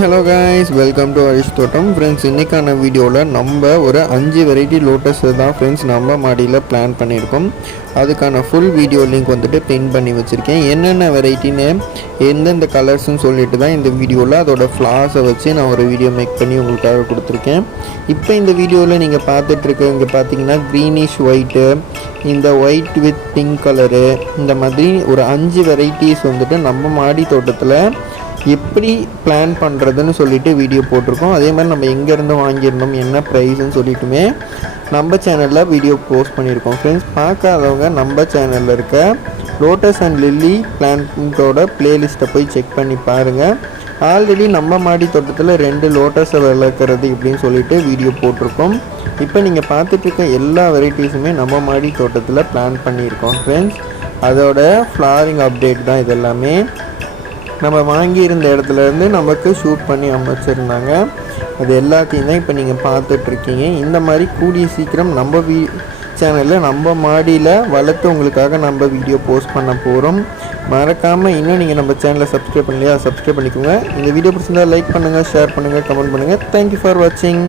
Hello guys, welcome to Harish தோட்டம். Friends, இன்றைக்கான வீடியோவில் நம்ம ஒரு 5 வெரைட்டி லோட்டஸ் தான் ஃப்ரெண்ட்ஸ் நம்ம மாடியில் பிளான் பண்ணியிருக்கோம். அதுக்கான ஃபுல் வீடியோ லிங்க் வந்துட்டு பின் பண்ணி வச்சுருக்கேன். என்னென்ன வெரைட்டின்னு எந்தெந்த கலர்ஸ்ன்னு சொல்லிட்டு தான் இந்த வீடியோவில் அதோட ஃப்ளார்ஸை வச்சு நான் ஒரு வீடியோ மேக் பண்ணி உங்களுக்காக கொடுத்துருக்கேன். இப்போ இந்த வீடியோவில் நீங்கள் பார்த்துட்ருக்க இங்கே பார்த்தீங்கன்னா க்ரீனிஷ் ஒயிட்டு, இந்த ஒயிட் வித் பிங்க் கலரு, இந்த மாதிரி ஒரு 5 வெரைட்டிஸ் வந்துட்டு நம்ம மாடி தோட்டத்தில் எப்படி பிளான் பண்ணுறதுன்னு சொல்லிட்டு வீடியோ போட்டிருக்கோம். அதே மாதிரி நம்ம எங்கேருந்து வாங்கியிருந்தோம், என்ன ப்ரைஸ்ன்னு சொல்லிட்டுமே நம்ம சேனலில் வீடியோ போஸ்ட் பண்ணியிருக்கோம். ஃப்ரெண்ட்ஸ், பார்க்காதவங்க நம்ம சேனலில் இருக்க லோட்டஸ் அண்ட் லில்லி பிளான்ட்டோட ப்ளேலிஸ்ட்டை போய் செக் பண்ணி பாருங்கள். ஆல்ரெடி நம்ம மாடி தோட்டத்தில் 2 லோட்டஸை வளர்க்குறது இப்படின்னு சொல்லிட்டு வீடியோ போட்டிருக்கோம். இப்போ நீங்கள் பார்த்துட்ருக்க எல்லா வெரைட்டிஸுமே நம்ம மாடி தோட்டத்தில் பிளான் பண்ணியிருக்கோம். ஃப்ரெண்ட்ஸ், அதோட ஃப்ளாரிங் அப்டேட் தான் இது எல்லாமே. நம்ம வாங்கியிருந்த இடத்துலேருந்து நமக்கு ஷூட் பண்ணி அமைச்சிருந்தாங்க. அது எல்லாத்தையும் தான் இப்போ நீங்கள் பார்த்துட்ருக்கீங்க. இந்த மாதிரி கூடிய சீக்கிரம் நம்ம சேனலில் நம்ம மாடியில் வளர்த்து உங்களுக்காக நம்ம வீடியோ போஸ்ட் பண்ண போகிறோம். மறக்காமல் இன்னும் நீங்கள் நம்ம சேனலை சப்ஸ்கிரைப் பண்ணலையா, சப்ஸ்கிரைப் பண்ணிக்கோங்க. இந்த வீடியோ பிடிச்சிருந்தால் லைக் பண்ணுங்கள், ஷேர் பண்ணுங்கள், கமெண்ட் பண்ணுங்கள். தேங்க்யூ ஃபார் வாட்சிங்.